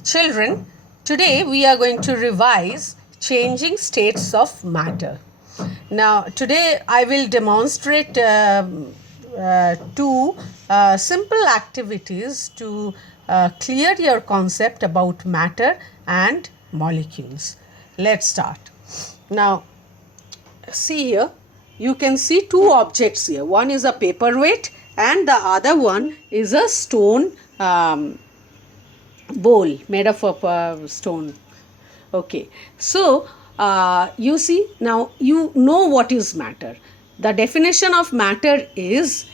Children, today we are going to revise changing states of matter. Now, today I will demonstrate two simple activities to clear your concept about matter and molecules. Let's start. Now, see here, you can see two objects here. One is a paperweight and the other one is a stone bowl made of stone. Okay, so you see, now you know what is matter. The definition of matter is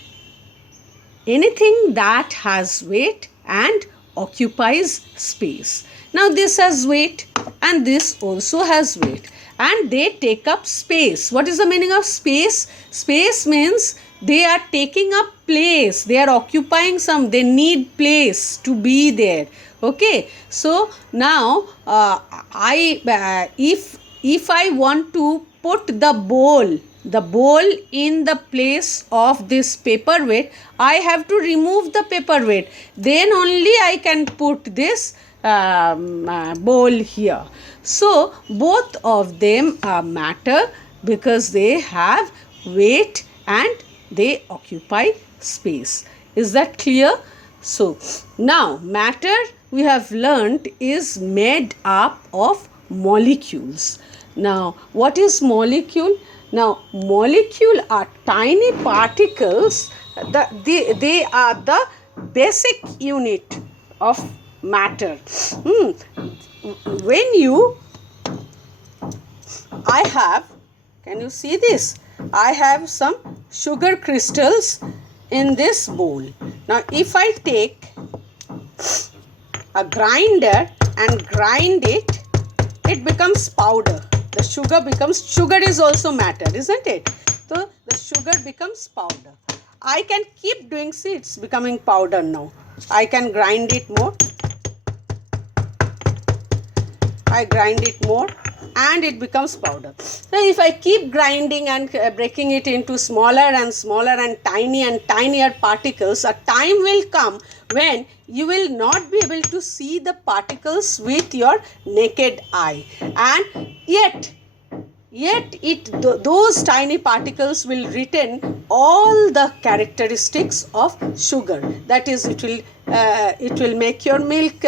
anything that has weight and occupies space. Now this has weight and this also has weight, and they take up space. What is the meaning of space? Space means they are taking up place, they are occupying some, they need place to be there. Okay, so now if I want to put the bowl in the place of this paperweight, I have to remove the paperweight, then only I can put this bowl here. So both of them are matter because they have weight and they occupy space. Is that clear? So now matter, we have learnt, is made up of molecules. Now what is molecule? Now molecule are tiny particles. They are the basic unit of matter. When you, I have, can you see this? I have some sugar crystals in this bowl. Now if I take a grinder and grind it, it becomes powder. The sugar becomes, sugar is also matter, isn't it? So the sugar becomes powder. I can keep doing, see, it's becoming powder now. I can grind it more. I grind it more and it becomes powder. So if I keep grinding and breaking it into smaller and smaller and tinier particles, a time will come when you will not be able to see the particles with your naked eye, and yet those tiny particles will retain all the characteristics of sugar. That is, it will make your milk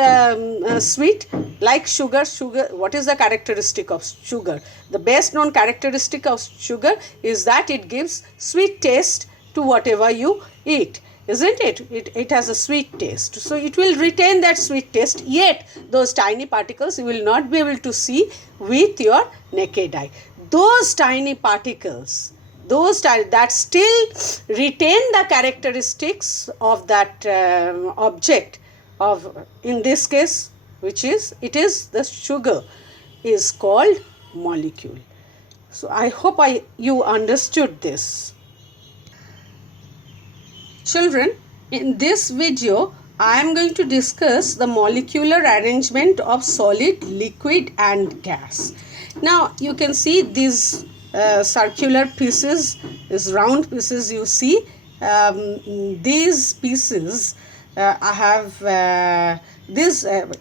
sweet like sugar. What is the characteristic of sugar? The best known characteristic of sugar is that it gives sweet taste to whatever you eat, isn't it? It has a sweet taste, so it will retain that sweet taste, yet those tiny particles you will not be able to see with your naked eye. Those tiny particles, that still retain the characteristics of that object, of, in this case, which is, it is the sugar, is called molecule. So I hope you understood this. Children, in this video I am going to discuss the molecular arrangement of solid, liquid and gas. Now you can see these circular pieces, these round pieces you see. These pieces I have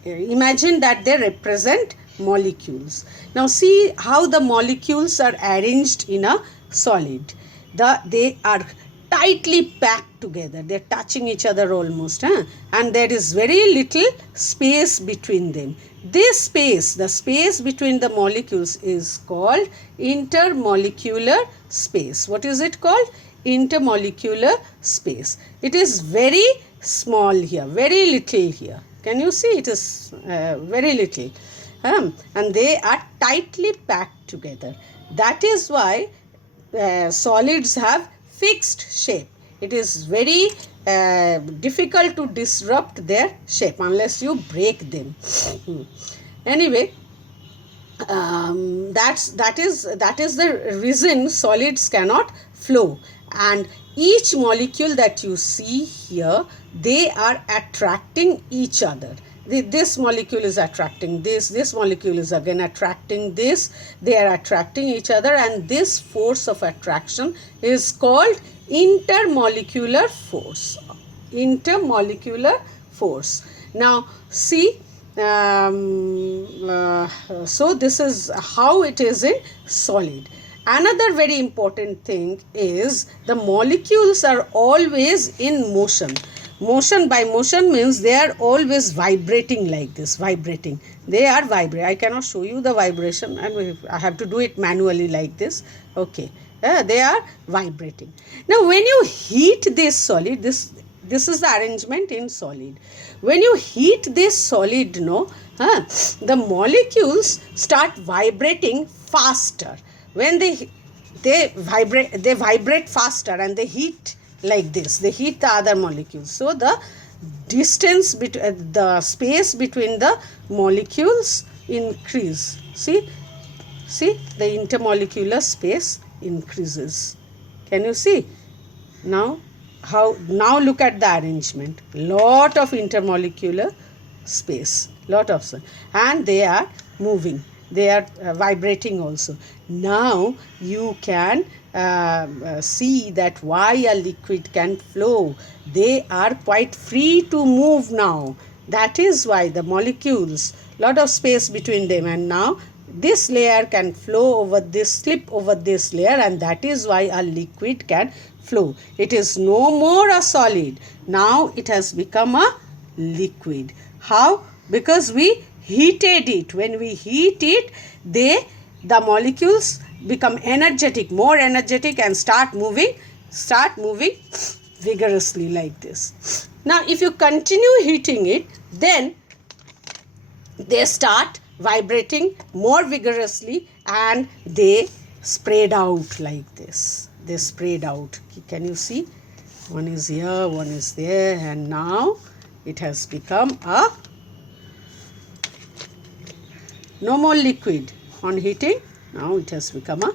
imagine that they represent molecules. Now see how the molecules are arranged in a solid. They are tightly packed together, they are touching each other almost, and there is very little space between them. This space, the space between the molecules, is called intermolecular space. What is it called? Intermolecular space. It is very small here, very little here. Can you see? It is very little, and they are tightly packed together. That is why solids have fixed shape. It is very difficult to disrupt their shape unless you break them. Anyway, that is the reason solids cannot flow, and each molecule that you see here, they are attracting each other. This molecule is attracting this molecule is again attracting this, they are attracting each other, and this force of attraction is called intermolecular force. Intermolecular force. Now see, So this is how it is in solid. Another very important thing is the molecules are always in motion. Motion by motion means they are always vibrating like this, vibrating. They are vibrating. I cannot show you the vibration, and I have to do it manually like this. Okay, they are vibrating. Now when you heat this solid, this is the arrangement in solid. When you heat this solid, the molecules start vibrating faster. When they vibrate faster and they heat like this. They heat the other molecules. So the distance between the space between the molecules increase. See the intermolecular space increases. Can you see? Now look at the arrangement. Lot of intermolecular space, and they are moving, they are vibrating also. Now you can see that why a liquid can flow. They are quite free to move now. That is why the molecules, lot of space between them, and now this layer can flow over this, slip over this layer, and that is why a liquid can flow. It is no more a solid. Now it has become a liquid. How? Because we heated it. When we heat it, the molecules become energetic, more energetic, and start moving vigorously like this. Now if you continue heating it, then they start vibrating more vigorously, and they spread out like this. They spread out. Can you see? One is here, one is there, and now it has become a no more liquid on heating. Now it has become a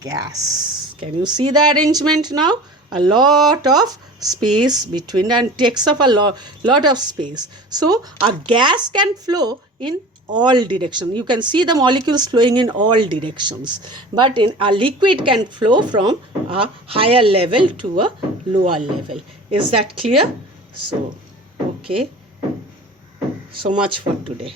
gas. Can you see the arrangement now? A lot of space between, and takes up a lot of space. So a gas can flow in all directions. You can see the molecules flowing in all directions, but in a liquid can flow from a higher level to a lower level. Is that clear? So okay, so much for today.